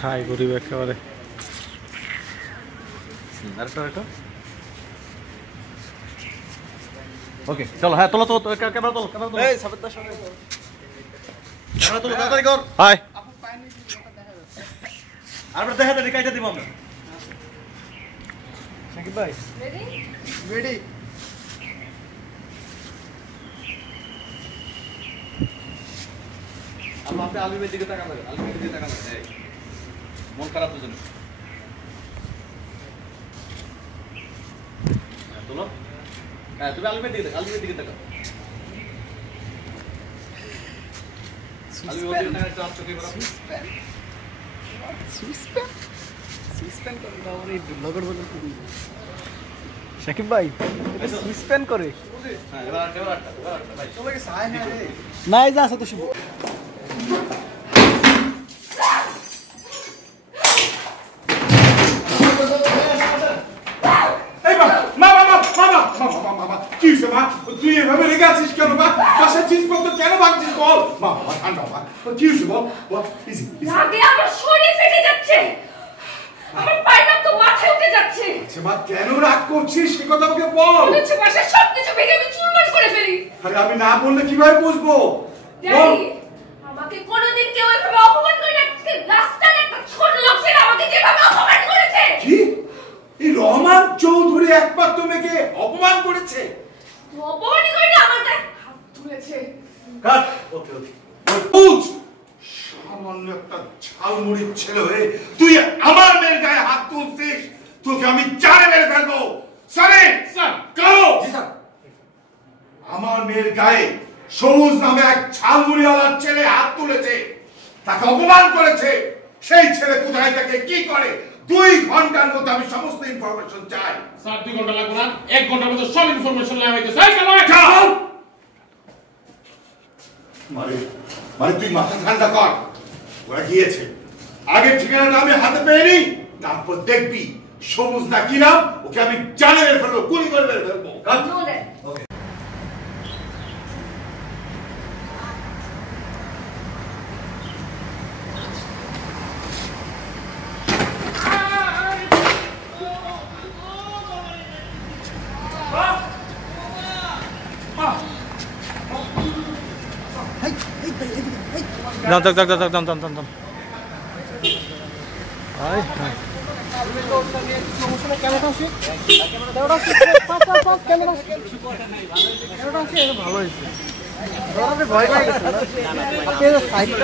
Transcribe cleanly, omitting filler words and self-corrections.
ঠাই করিব একেবারে ওকে চলো হ্যাঁ তোলো তো ক্যামেরা তোলো এই সাবেদা সামনে তোলো ক্যামেরা তোলো তাড়াতাড়ি কর হাই আরবার দেখা দে কাইটা দিব আমরা সাকিব ভাই রেডি আপনি আলুমের দিকে তাকান আলুমের দিকে তাকান মন খারাপ তো জানো তোলো হ্যাঁ তুমি আলুমের দিকে তাকাও আলুমের দিকে তাকাও চোখে বরাবর সুইসপ্যান করে না ওরে ব্লগার বলে সাকিব ভাই সুইসপ্যান করে হ্যাঁ এবার ভাই চলে গেছে আয় না রে নাই যা আছে তো শুভ কি হয়েছে মা তুই এভাবে রেগে আছিস কেন মা বাসার জিনিসপত্র কেন ভাঙছিস বল মা ঠান্ডা মা কি হয়েছে বল ইজি আগে আমার শরীর ফেটে যাচ্ছে আমার পায়রা তো মাথায় উঠে যাচ্ছে আচ্ছা মা কেন রাগ করছিস সে কথা আমাকে বল বলছে বাসার সবকিছু ভেঙে আমি চুরমার করে ফেলি আরে আমি না বললে কিভাবে বুঝবো ড্যাডি আমাকে কোনোদিন কেউ এভাবে অপমান করে রাখছে রাস্তার একটা ছোট লোক ছেলে আমাকে যেভাবে অপমান করেছে কি এই রহমান চৌধুরী একমাত্র মেয়েকে অপমান করেছে অপমান করে আমার গায়ে হাত তুলেছে কাট ওকে ওকে বুঝ সামান্য একটা ঝালমুড়ির ছেলে হয়ে তুই আমার মেয়ের গায়ে হাত তুলছিস তোকে আমি জানে মেরে ফেলবো সারে স্যার কালো জি স্যার আমার মেয়ের গায়ে সবুজ নামে এক ঝালমুড়িওয়ালার ছেলে হাত তুলেছে তাকে অপমান করেছে সেই ছেলে কোথায় থাকে কি করে 2 ঘন্টার মধ্যে আমি সমস্ত ইনফরমেশন চাই স্যার 2 ঘন্টা লাগবে না 1 ঘন্টার মধ্যে সব ইনফরমেশন নেওয়া হইছে স্যার কেন চল মানে তুই মাথা ঠান্ডা কর ওরা গিয়েছে আগে ঠিকানাটা আমি হাতে পেয়ে তারপর দেখবি সবুজ না কি নাম ওকে আমি জানে মেরে ফেলবো গুলি করে মেরে ফেলবো ওকে যান হাই হাই ক্যামেরা আসে ভালো হয়েছে ভয় পাই গেছে আপনি সাইকেল